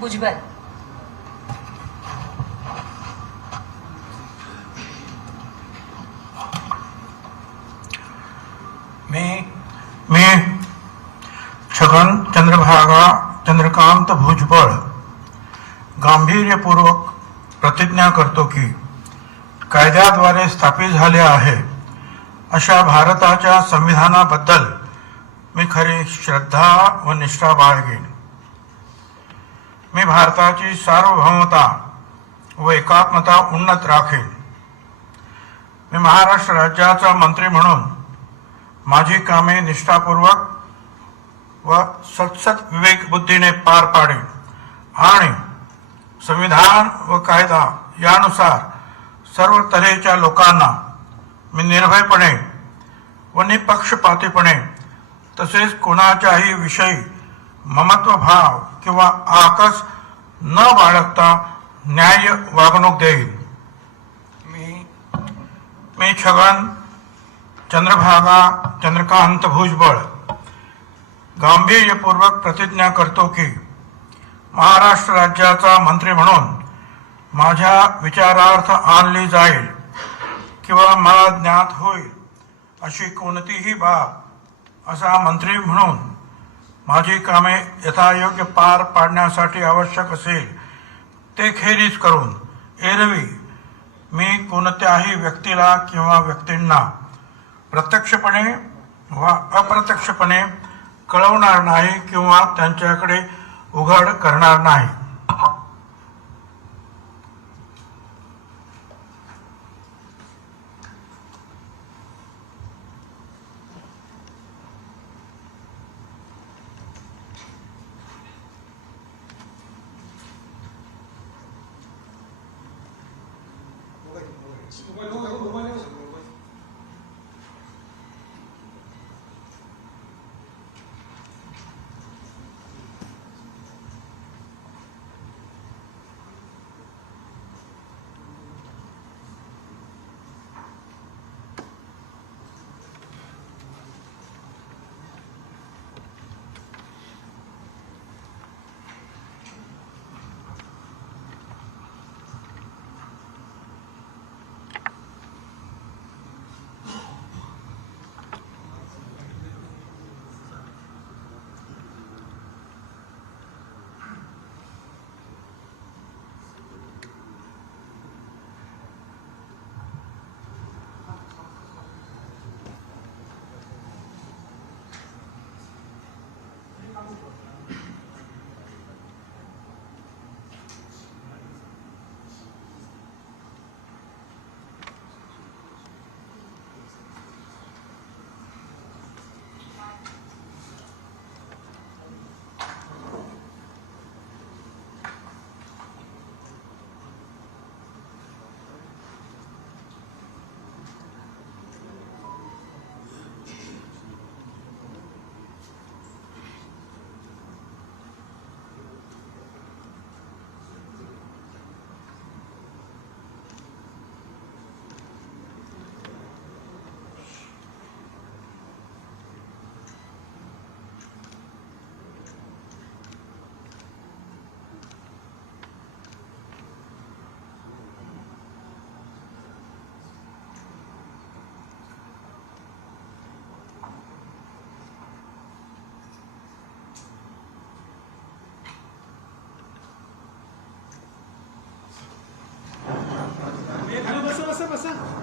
भुजबळ. मी छगन चंद्रकांत भुजबळ गांभीर्यपूर्वक प्रतिज्ञा करतो की कायद्याद्वारे स्थापित झाले आहे अशा भारताच्या संविधानाबद्दल मी खरी श्रद्धा व निष्ठा बाळगेन. मी भारताची सार्वभौमता व एकात्मता उन्नत राखेन. मी महाराष्ट्र राज्याचा मंत्री म्हणून माझी कामे निष्ठापूर्वक व सत्सत विवेक बुद्धीने पार पाडेन आणि संविधान व कायदा यानुसार सर्व तऱ्हेच्या लोकांना मी निर्भयपणे व निपक्षपातीपणे तसेच कोणाच्याही विषयी ममत्वभाव किंवा आकस न बाळगता न्याय्य वागणूक देईन. मी छगन चंद्रकांत भुजबळ गांभीर्यपूर्वक प्रतिज्ञा करतो की महाराष्ट्र राज्याचा मंत्री म्हणून माझ्या विचारार्थ आणली जाईल किंवा मला ज्ञात होईल अशी कोणतीही बाब असा मंत्री म्हणून माझी कामे यथायोग्य पार पाडण्यासाठी आवश्यक असेल ते खेरीज करून एरवी मी कोणत्याही व्यक्तीला किंवा व्यक्तींना प्रत्यक्षपणे वा अप्रत्यक्षपणे कळवणार नाही किंवा त्यांच्याकडे उघड करणार नाही. बसा.